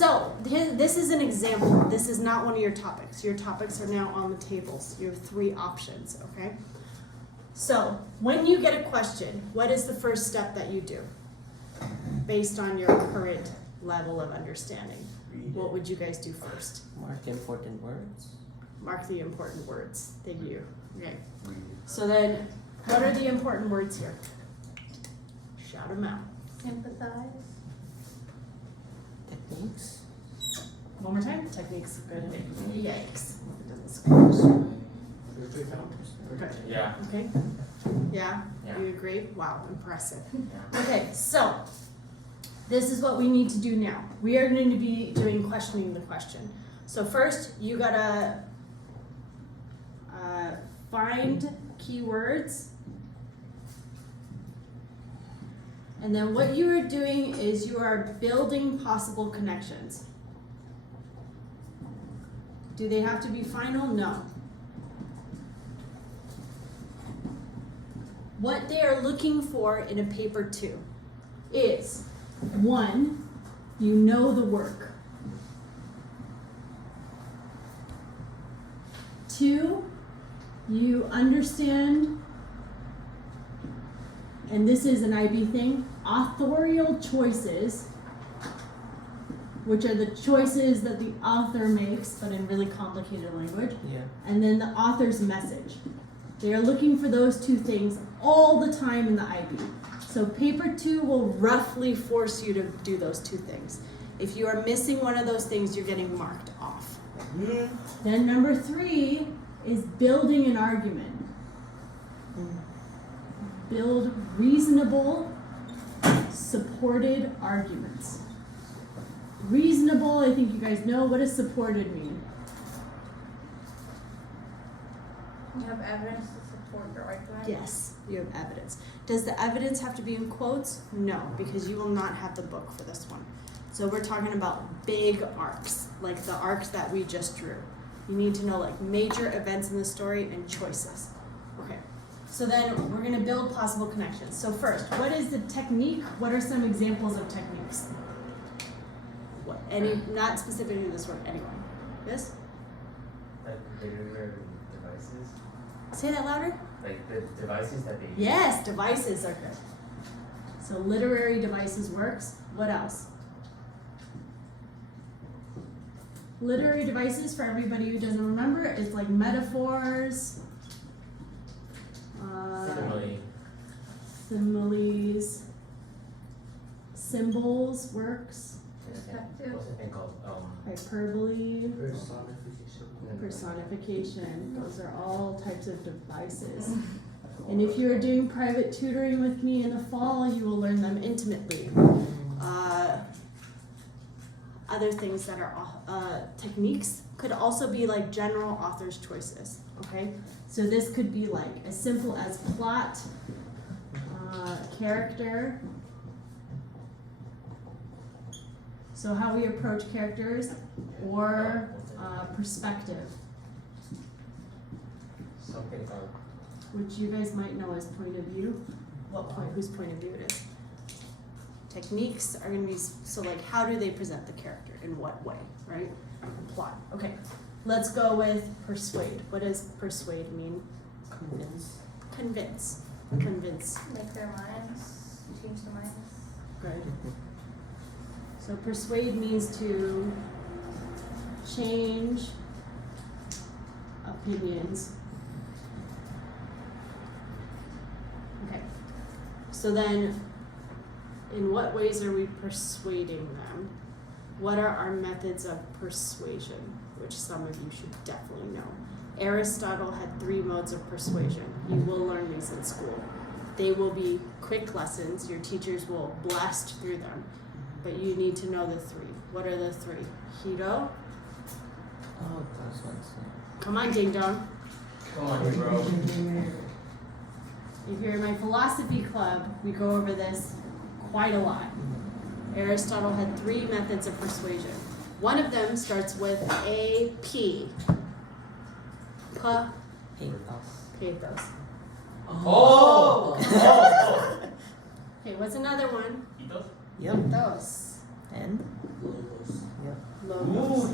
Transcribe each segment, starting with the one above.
So this is an example. This is not one of your topics. Your topics are now on the tables. You have 3 options, okay? So when you get a question, what is the first step that you do based on your current level of understanding? What would you guys do first? Mark important words. Mark the important words. Thank you. Okay. So then, what are the important words here? Shout them out. Empathize. Techniques. One more time. Techniques. Good. Yikes. It doesn't score. Good. Yeah. Okay. Yeah? Yeah. You agree? Wow, impressive. Yeah. Okay, so this is what we need to do now. We are going to be doing questioning the question. So first, you gotta find keywords. And then what you are doing is you are building possible connections. Do they have to be final? No. What they are looking for in a paper 2 is, 1, you know the work. 2, you understand, and this is an IB thing, authorial choices, which are the choices that the author makes, but in really complicated language, Yeah. and then the author's message. They are looking for those 2 things all the time in the IB. So paper 2 will roughly force you to do those 2 things. If you are missing one of those things, you're getting marked off. Then number 3 is building an argument. Build reasonable, supported arguments. Reasonable, I think you guys know. What does supported mean? You have evidence to support your argument? Yes, you have evidence. Does the evidence have to be in quotes? No, because you will not have the book for this one. So we're talking about big arcs, like the arcs that we just drew. You need to know like major events in the story and choices. Okay, so then we're gonna build possible connections. So first, what is the technique? What are some examples of techniques? What, not specifically this word, anyone. This? Like literary devices. Say that louder. Like the devices that they use. Yes, devices are good. So literary devices works. What else? Literary devices, for everybody who doesn't remember, is like metaphors, Simile. similes, symbols works, Perspective. What's the thing called? hyperbole, Personification. personification. Those are all types of devices. And if you are doing private tutoring with me in the fall, you will learn them intimately. Other things that are techniques could also be like general author's choices, okay? So this could be like as simple as plot, character. So how we approach characters, or perspective, Something called. which you guys might know as point of view. Whose point of view it is. Techniques are going to be, so like how do they present the character, in what way, right? Plot. Okay, let's go with persuade. What does persuade mean? Convince. Convince. Convince. Make their minds, change their minds. Good. So persuade means to change opinions. Okay. So then, in what ways are we persuading them? What are our methods of persuasion, which some of you should definitely know? Aristotle had 3 modes of persuasion. You will learn these in school. They will be quick lessons. Your teachers will blast through them. But you need to know the 3. What are the 3? Hito? Oh, those ones. Come on, ding dong. Come on, bro. If you're in my philosophy club, we go over this quite a lot. Aristotle had 3 methods of persuasion. One of them starts with A, P. Pathos. Pathos. Oh! Okay, what's another one? Ethos? Yep. Thos. And? Yep. logos.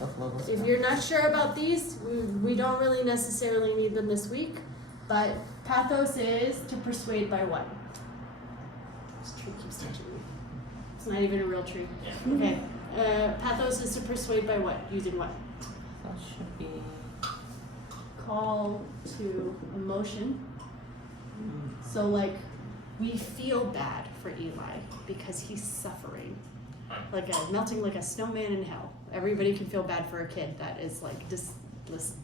Of logos. If you're not sure about these, we don't really necessarily need them this week, but pathos is to persuade by what? This tree keeps touching me. It's not even a real tree. Yeah. Okay. Pathos is to persuade by what? Using what? That should be. Call to emotion. So like, we feel bad for Eli because he's suffering, like melting like a snowman in hell. Everybody can feel bad for a kid that is like just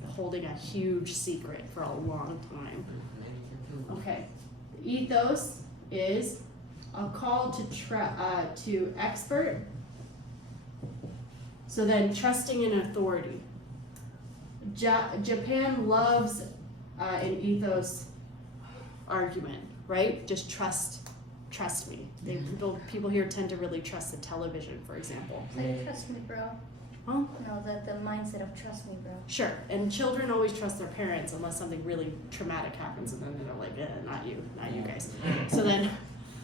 holding a huge secret for a long time. Okay, ethos is a call to expert. So then, trusting in authority. Japan loves an ethos argument, right? Just trust me. People here tend to really trust the television, for example. It's like, trust me, bro. Huh? No, the mindset of trust me, bro. Sure, and children always trust their parents unless something really traumatic happens, and then they're like, not you guys. So then,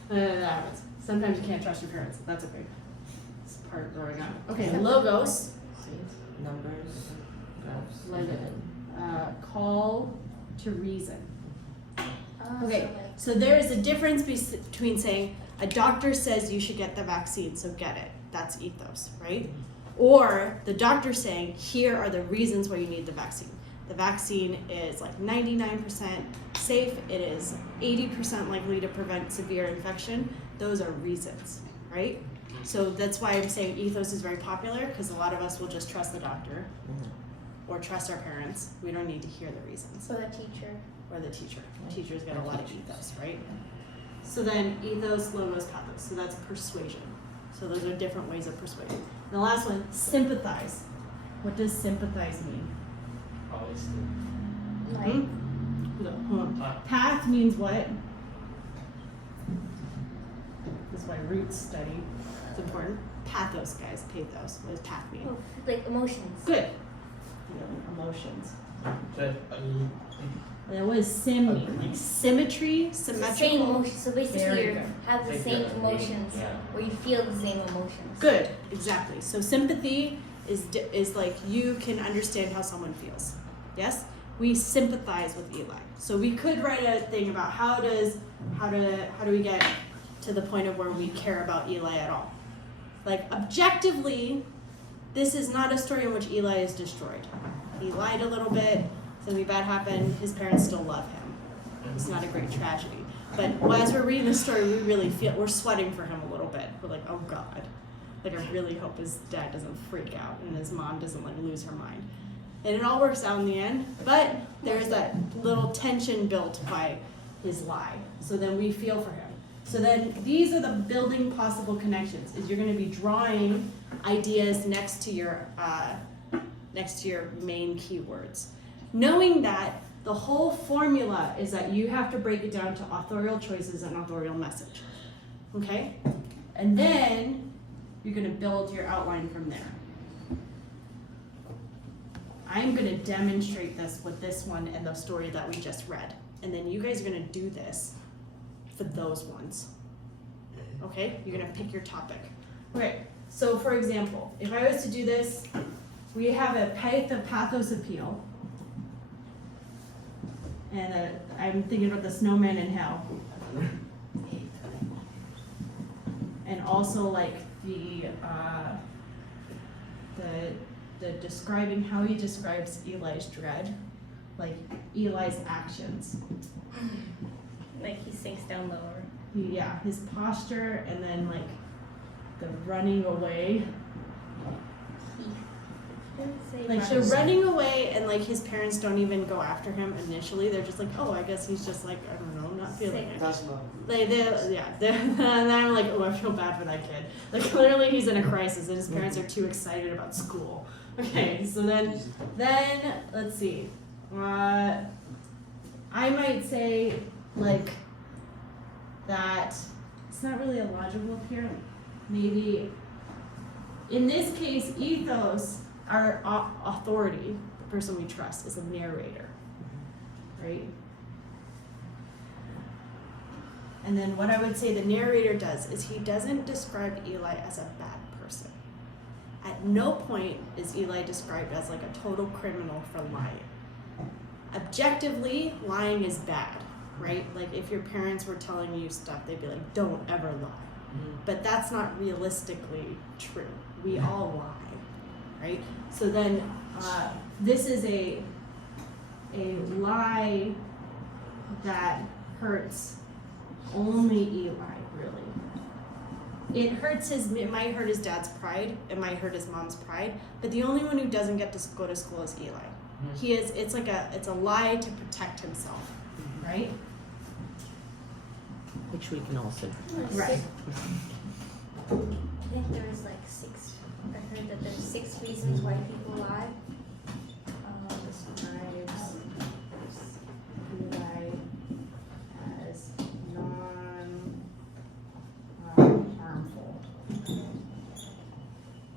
that happens. Sometimes you can't trust your parents. That's okay. It's part of growing up. Okay, logos. Numbers, graphs. Like and call to reason. Okay. Okay, so there is a difference between saying a doctor says you should get the vaccine, so get it. That's ethos, right? Or the doctor saying, here are the reasons why you need the vaccine. The vaccine is like 99% safe. It is 80% likely to prevent severe infection. Those are reasons, right? So that's why I'm saying ethos is very popular, because a lot of us will just trust the doctor or trust our parents. We don't need to hear the reasons. For the teacher. Or the teacher. Teachers get a lot of ethos, right? So then ethos, logos, pathos. So that's persuasion. So those are different ways of persuading. And the last one, sympathize. What does sympathize mean? Always. Like, Path means what? This is why roots study. It's important. Pathos, guys. Pathos. What does path mean? oh, like emotions. Good. Emotions. So, And what does sim mean? Like symmetry, It's the same symmetrical. emotions. So Very basically, you good. have the Like same the- emotions, yeah. where you feel the same emotions. Good, exactly. So sympathy is like you can understand how someone feels. Yes, we sympathize with Eli. So we could write a thing about how do we get to the point of where we care about Eli at all? Like objectively, this is not a story in which Eli is destroyed. He lied a little bit. Something bad happened. His parents still love him. It's not a great tragedy. But as we're reading the story, we really feel we're sweating for him a little bit. We're like, oh God. Like I really hope his dad doesn't freak out and his mom doesn't like lose her mind. And it all works out in the end. But there's that little tension built by his lie. So then we feel for him. So then these are the building possible connections. Is you're going to be drawing ideas next to your main keywords. Knowing that the whole formula is that you have to break it down to authorial choices and authorial message. Okay? And then you're going to build your outline from there. I'm going to demonstrate this with this one and the story that we just read. And then you guys are going to do this for those ones. Okay? You're going to pick your topic. Okay, so for example, if I was to do this, we have a pathos appeal. And I'm thinking about the snowman in hell. And also like the describing how he describes Eli's dread, like Eli's actions. Like he sinks down lower. Yeah, his posture, and then like the running away. Like they're running away, and like his parents don't even go after him initially. They're just like, oh, I guess he's just like, I don't know, not feeling it. That's not. And then I'm like, oh, I feel bad for that kid. Like clearly he's in a crisis, and his parents are too excited about school. Okay, so then let's see. I might say like that. It's not really a logical appeal. Maybe in this case, ethos. Our authority, the person we trust, is a narrator, right? And then what I would say the narrator does is he doesn't describe Eli as a bad person. At no point is Eli described as like a total criminal for lying. Objectively, lying is bad, right? Like if your parents were telling you stuff, they'd be like, don't ever lie. But that's not realistically true. We all lie, right? So then this is a lie that hurts only Eli, really. It might hurt his dad's pride, it might hurt his mom's pride, but the only one who doesn't get to go to school is Eli. It's a lie to protect himself, right? Which we can also. Right. I think there was like 6. I heard that there's 6 reasons why people lie. Describes Eli as harmful,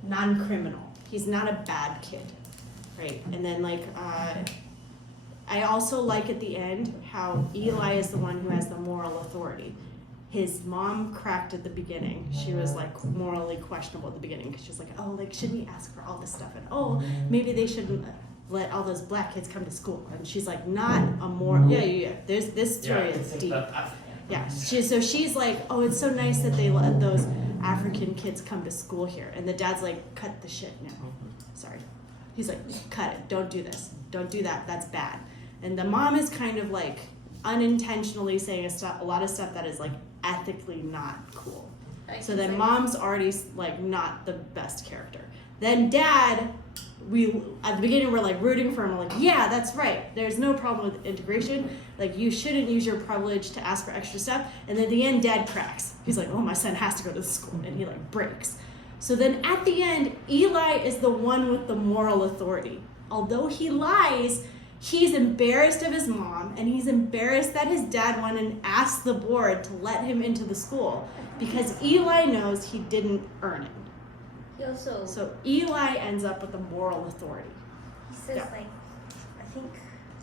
non-criminal. He's not a bad kid, right? And then like I also like at the end how Eli is the one who has the moral authority. His mom cracked at the beginning. She was like morally questionable at the beginning because she was like, oh, like should we ask for all this stuff? And oh, maybe they shouldn't let all those black kids come to school. And she's like, not a moral. Yeah. There's this story is deep. Yeah. So she's like, oh, it's so nice that they let those African kids come to school here. And the dad's like, cut the shit now. Sorry. He's like, cut it. Don't do this. Don't do that. That's bad. And the mom is kind of like unintentionally saying a lot of stuff that is like ethically not cool. So then mom's already like not the best character. Then dad, we at the beginning we're like rooting for him. We're like, yeah, that's right. There's no problem with integration. Like you shouldn't use your privilege to ask for extra stuff. And then at the end, dad cracks. He's like, oh, my son has to go to school, and he like breaks. So then at the end, Eli is the one with the moral authority. Although he lies, he's embarrassed of his mom, and he's embarrassed that his dad went and asked the board to let him into the school because Eli knows he didn't earn it. He also. So Eli ends up with the moral authority. He says like, I think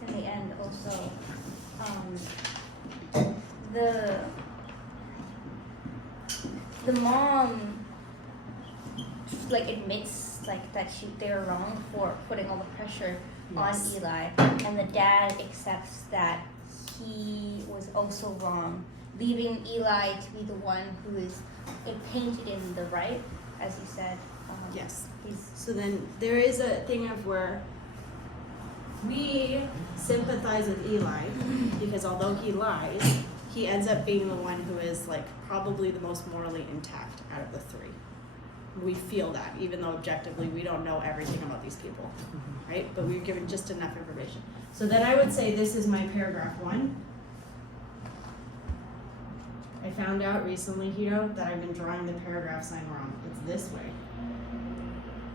in the end also, the mom like admits like that they're wrong for putting all the pressure on Eli, and the dad accepts that he was also wrong, leaving Eli to be the one who is painted in the right, as he said. Yes. So then there is a thing of where we sympathize with Eli because although he lies, he ends up being the one who is like probably the most morally intact out of the 3. We feel that, even though objectively we don't know everything about these people, right? But we're given just enough information. So then I would say this is my paragraph 1. I found out recently, Hito, that I've been drawing the paragraph sign wrong. It's this way.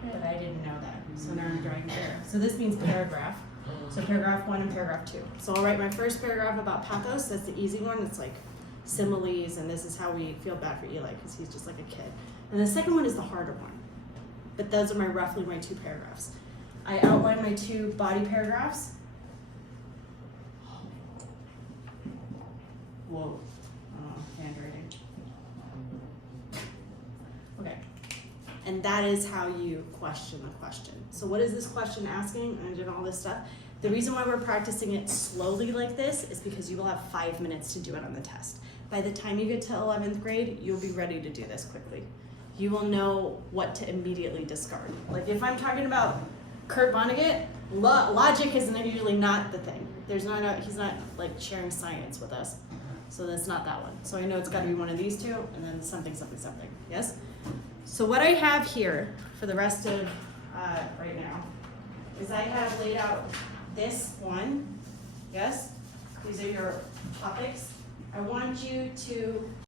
But I didn't know that. So now I'm drawing paragraph. So this means paragraph. So paragraph 1 and paragraph 2. So I'll write my first paragraph about pathos. That's the easy one. It's like similes, and this is how we feel bad for Eli because he's just like a kid. And the second one is the harder one. But those are roughly my 2 paragraphs. I outline my 2 body paragraphs. Whoa. Handwriting. Okay. And that is how you question the question. So what is this question asking? And I did all this stuff. The reason why we're practicing it slowly like this is because you will have 5 minutes to do it on the test. By the time you get to 11th grade, you'll be ready to do this quickly. You will know what to immediately discard. Like if I'm talking about Kurt Vonnegut, logic is usually not the thing. He's not like sharing science with us. So that's not that one. So I know it's got to be one of these 2, and then something, something, something. Yes? So what I have here for the rest of right now is I have laid out this one. Yes? These are your topics. I want you to